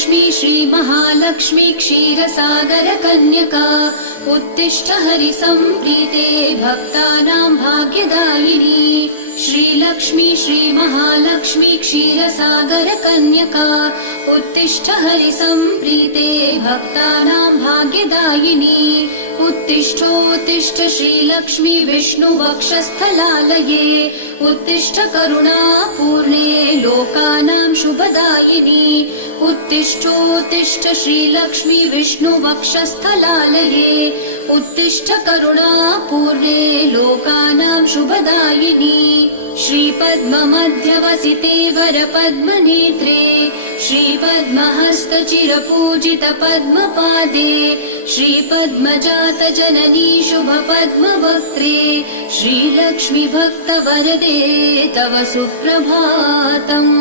श्रीलक्ष्मी श्रीमहालक्ष्मी क्षीरसागरकन्यका उत्तिष्ठ हरिसम्प्रीते भक्तानां भाग्यदायिनी। श्रीलक्ष्मी श्रीमहालक्ष्मी क्षीरसागरकन्यका उत्तिष्ठ हरिसम्प्रीते भक्तानां भाग्यदायिनी। उत्तिष्ठोत्तिष्ठ श्रीलक्ष्मी विष्णुवक्षस्थलालये उत्तिष्ठ करुणापूर्णे लोकानां शुभदायिनी। उत्तिष्ठोत्तिष्ठ श्रीलक्ष्मी विष्णुवक्षस्थलालये उत्तिष्ठ करुणापूर्णे लोकानां शुभदायिनी। श्रीपद्ममध्यवसिते वरपद्मनेत्रे श्रीपद्महस्तचिरपूजितपद्मपादे श्रीपद्मजातजननी शुभपद्मवक्त्रे श्रीलक्ष्मी भक्तवरदे तव सुप्रभातम्।